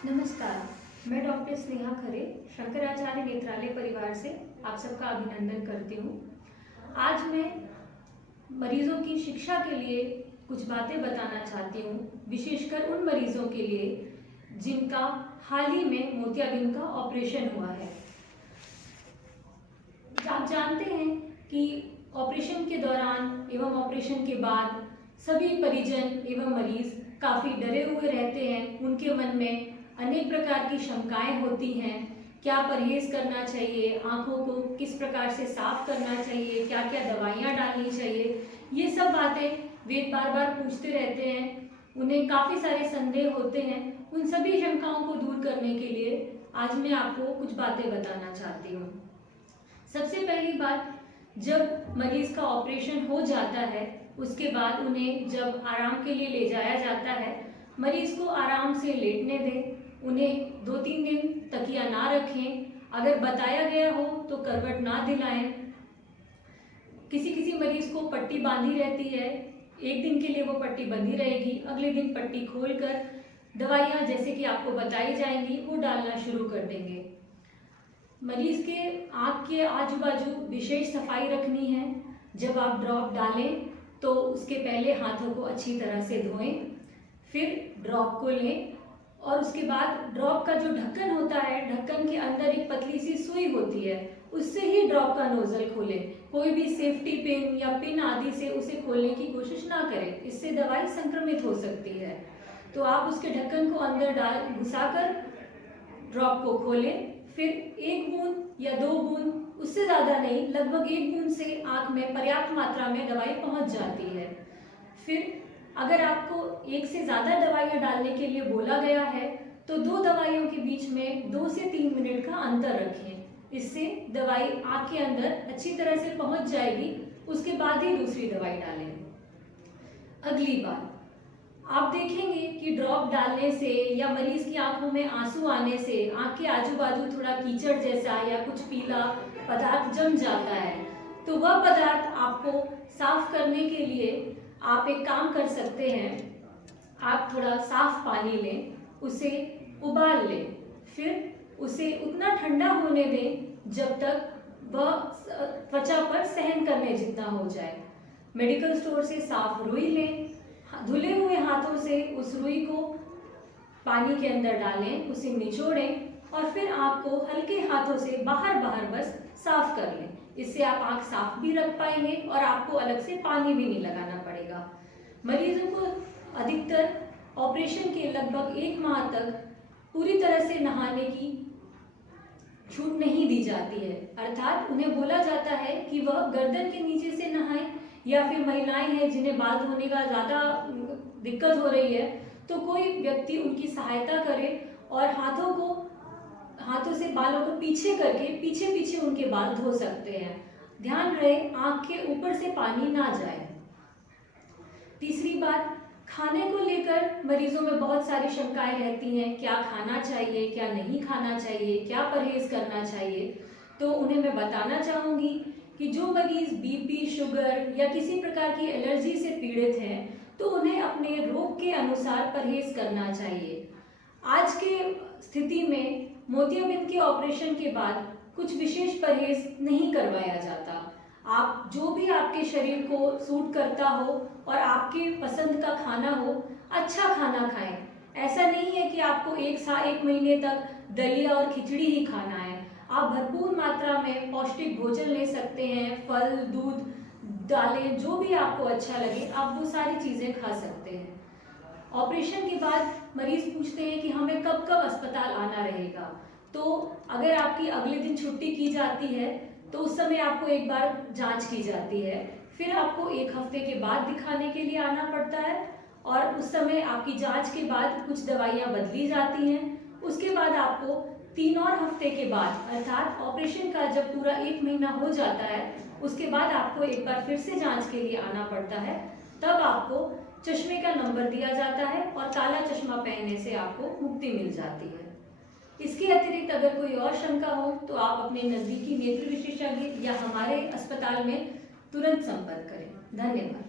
नमस्कार, मैं डॉक्टर स्नेहा खरे शंकराचार्य नेत्रालय परिवार से आप सबका अभिनंदन करती हूँ। आज मैं मरीजों की शिक्षा के लिए कुछ बातें बताना चाहती हूँ, विशेषकर उन मरीजों के लिए जिनका हाल ही में मोतियाबिंद का ऑपरेशन हुआ है। आप जानते हैं कि ऑपरेशन के दौरान एवं ऑपरेशन के बाद सभी परिजन एवं मरीज काफ़ी डरे हुए रहते हैं। उनके मन में अनेक प्रकार की शंकाएं होती हैं। क्या परहेज करना चाहिए, आंखों को किस प्रकार से साफ करना चाहिए, क्या क्या दवाइयाँ डालनी चाहिए, ये सब बातें वे बार बार पूछते रहते हैं। उन्हें काफ़ी सारे संदेह होते हैं। उन सभी शंकाओं को दूर करने के लिए आज मैं आपको कुछ बातें बताना चाहती हूँ। सबसे पहली बात, जब मरीज का ऑपरेशन हो जाता है उसके बाद उन्हें जब आराम के लिए ले जाया जाता है, मरीज को आराम से लेटने दें। उन्हें 2-3 दिन तकिया ना रखें। अगर बताया गया हो तो करवट ना दिलाएं। किसी किसी मरीज को पट्टी बांधी रहती है, एक दिन के लिए वो पट्टी बंधी रहेगी, अगले दिन पट्टी खोलकर दवाइयाँ जैसे कि आपको बताई जाएंगी वो डालना शुरू कर देंगे। मरीज के आँख के आजू बाजू विशेष सफाई रखनी है। जब आप ड्रॉप डालें तो उसके पहले हाथों को अच्छी तरह से धोएं, फिर ड्रॉप को लें और उसके बाद ड्रॉप का जो ढक्कन होता है, ढक्कन के अंदर एक पतली सी सुई होती है, उससे ही ड्रॉप का नोजल खोलें। कोई भी सेफ्टी पिन या पिन आदि से उसे खोलने की कोशिश ना करें, इससे दवाई संक्रमित हो सकती है। तो आप उसके ढक्कन को अंदर घुसाकर ड्रॉप को खोलें, फिर 1 बूंद या 2 बूंद, उससे ज़्यादा नहीं, लगभग 1 बूंद से आँख में पर्याप्त मात्रा में दवाई पहुँच जाती है। फिर अगर आपको 1 से ज़्यादा दवाइयाँ डालने के लिए बोला गया है तो 2 दवाइयों के बीच में 2 से 3 मिनट का अंतर रखें। इससे दवाई आँख के अंदर अच्छी तरह से पहुँच जाएगी, उसके बाद ही दूसरी दवाई डालें। अगली बात, आप देखेंगे कि ड्रॉप डालने से या मरीज की आंखों में आंसू आने से आंख के आजू बाजू थोड़ा कीचड़ जैसा या कुछ पीला पदार्थ जम जाता है, तो वह पदार्थ आपको साफ करने के लिए आप एक काम कर सकते हैं। आप थोड़ा साफ पानी लें, उसे उबाल लें, फिर उसे उतना ठंडा होने दें जब तक वह त्वचा पर सहन करने जितना हो जाए। मेडिकल स्टोर से साफ रुई लें, धुले हुए हाथों से उस रुई को पानी के अंदर डालें, उसे निचोड़ें और फिर आँख को हल्के हाथों से बाहर बस साफ कर लें। इससे आप आँख साफ भी रख पाएंगे और आपको अलग से पानी भी नहीं लगाना पड़ेगा। मरीजों को अधिकतर ऑपरेशन के लगभग 1 माह तक पूरी तरह से नहाने की छूट नहीं दी जाती है, अर्थात उन्हें बोला जाता है कि वह गर्दन के नीचे से नहाएं, या फिर महिलाएं हैं जिन्हें बाल धोने का ज़्यादा दिक्कत हो रही है तो कोई व्यक्ति उनकी सहायता करे और हाथों से बालों को पीछे करके पीछे उनके बाल धो सकते हैं। ध्यान रहे आँख के ऊपर से पानी ना जाए। तीसरी बात, खाने को लेकर मरीजों में बहुत सारी शंकाएं रहती हैं। क्या खाना चाहिए, क्या नहीं खाना चाहिए, क्या परहेज करना चाहिए। तो उन्हें मैं बताना चाहूँगी कि जो मरीज बीपी, शुगर या किसी प्रकार की एलर्जी से पीड़ित हैं तो उन्हें अपने रोग के अनुसार परहेज करना चाहिए। आज के स्थिति में मोतियाबिंद के ऑपरेशन के बाद कुछ विशेष परहेज नहीं करवाया जाता। आप जो भी आपके शरीर को सूट करता हो और आपके पसंद का खाना हो, अच्छा खाना खाएं। ऐसा नहीं है कि आपको 1 महीने तक दलिया और खिचड़ी ही खाना है। आप भरपूर मात्रा में पौष्टिक भोजन ले सकते हैं, फल, दूध, दालें, जो भी आपको अच्छा लगे आप वो सारी चीज़ें खा सकते हैं। ऑपरेशन के बाद मरीज पूछते हैं कि हमें कब कब अस्पताल आना रहेगा। तो अगर आपकी अगले दिन छुट्टी की जाती है तो उस समय आपको एक बार जांच की जाती है, फिर आपको 1 हफ्ते के बाद दिखाने के लिए आना पड़ता है और उस समय आपकी जांच के बाद कुछ दवाइयाँ बदली जाती हैं। उसके बाद आपको 3 और हफ्ते के बाद, अर्थात ऑपरेशन का जब पूरा 1 महीना हो जाता है, उसके बाद आपको एक बार फिर से जांच के लिए आना पड़ता है। तब आपको चश्मे का नंबर दिया जाता है और काला चश्मा पहनने से आपको मुक्ति मिल जाती है। इसके अतिरिक्त अगर कोई और शंका हो तो आप अपने नज़दीकी नेत्र विशेषज्ञ या हमारे अस्पताल में तुरंत संपर्क करें। धन्यवाद।